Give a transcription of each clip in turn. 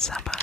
Somebody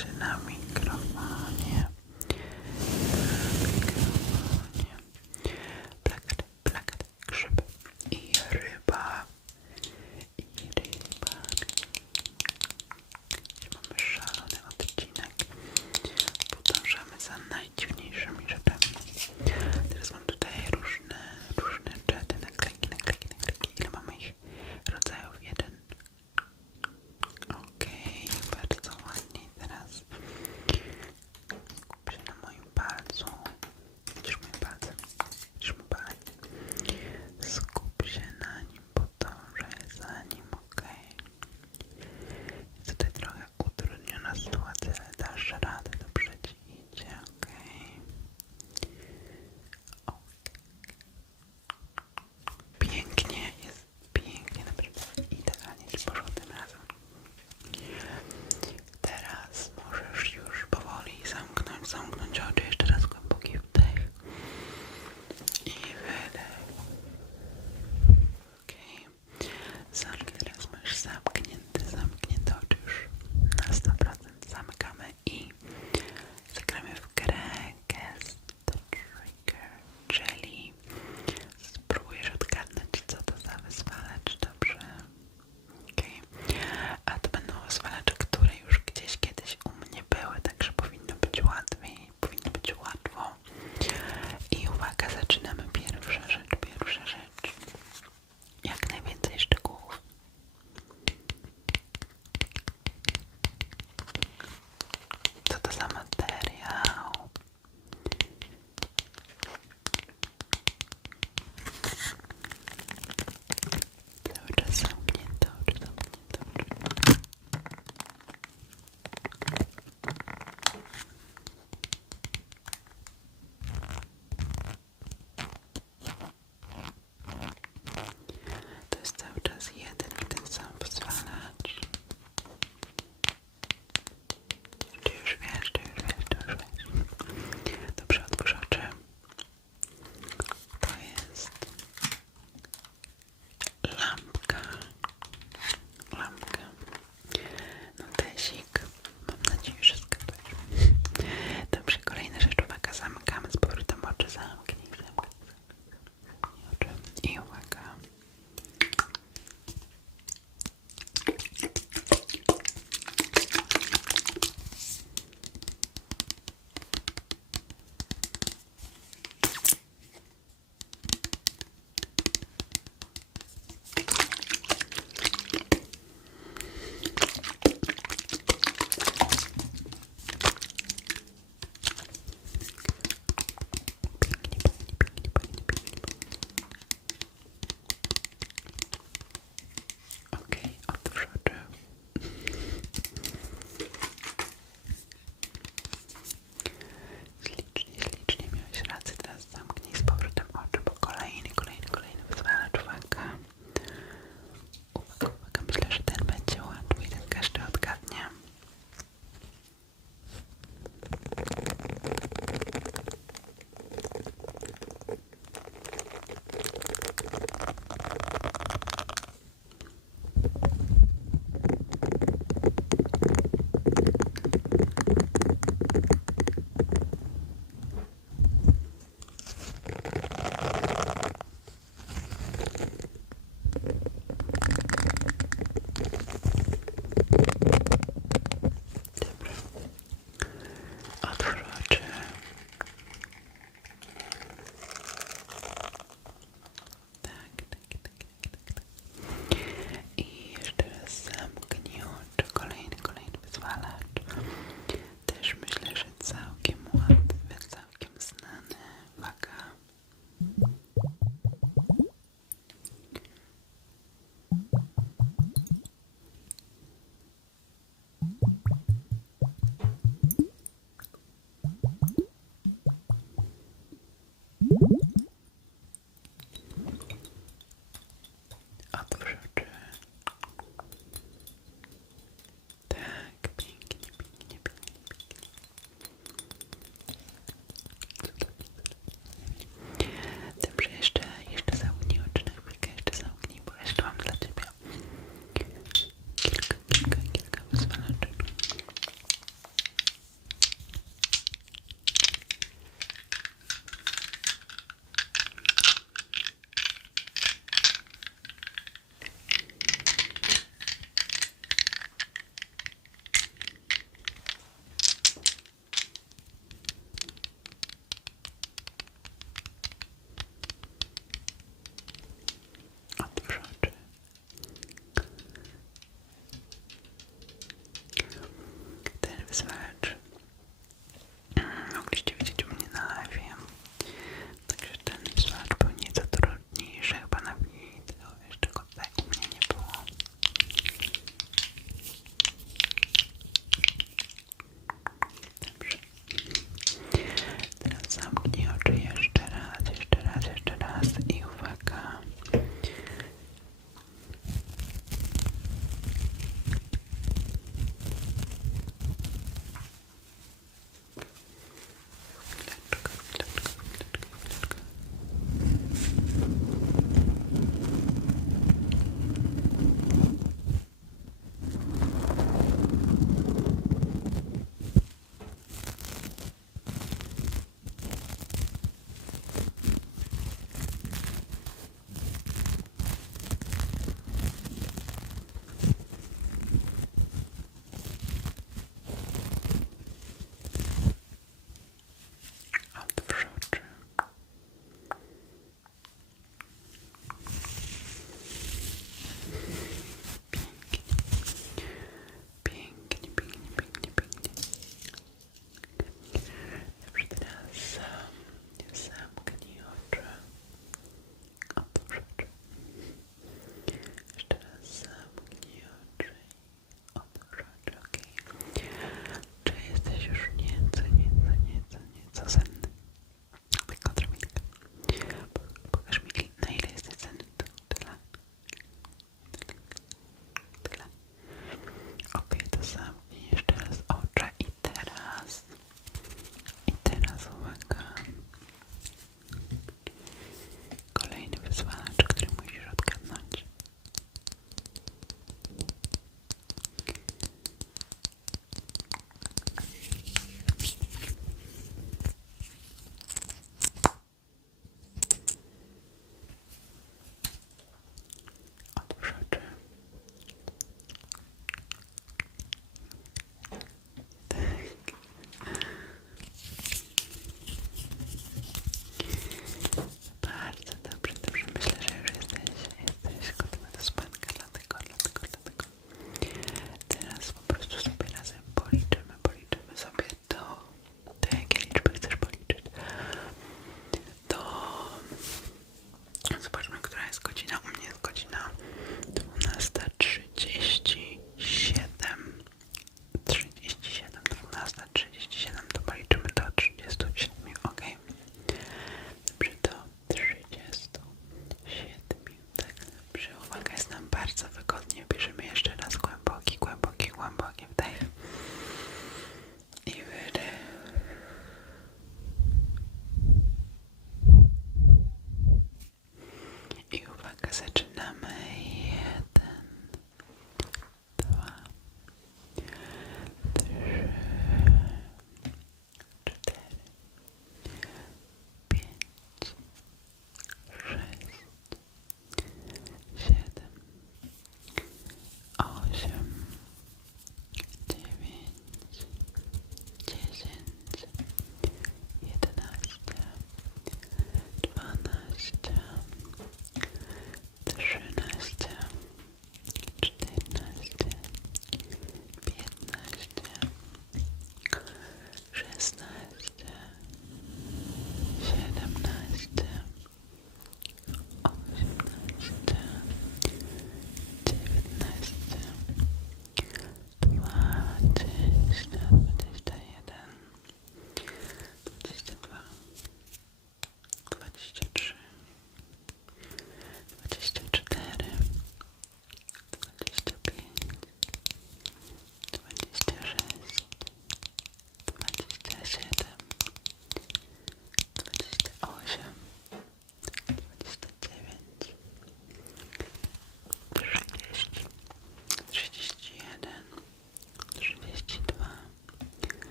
przy na mikrofonie. Mikrofonie. Plakat, plakat, grzyb i ryba. I ryba. Mamy szalony odcinek. Podążamy za najdziwniejszymi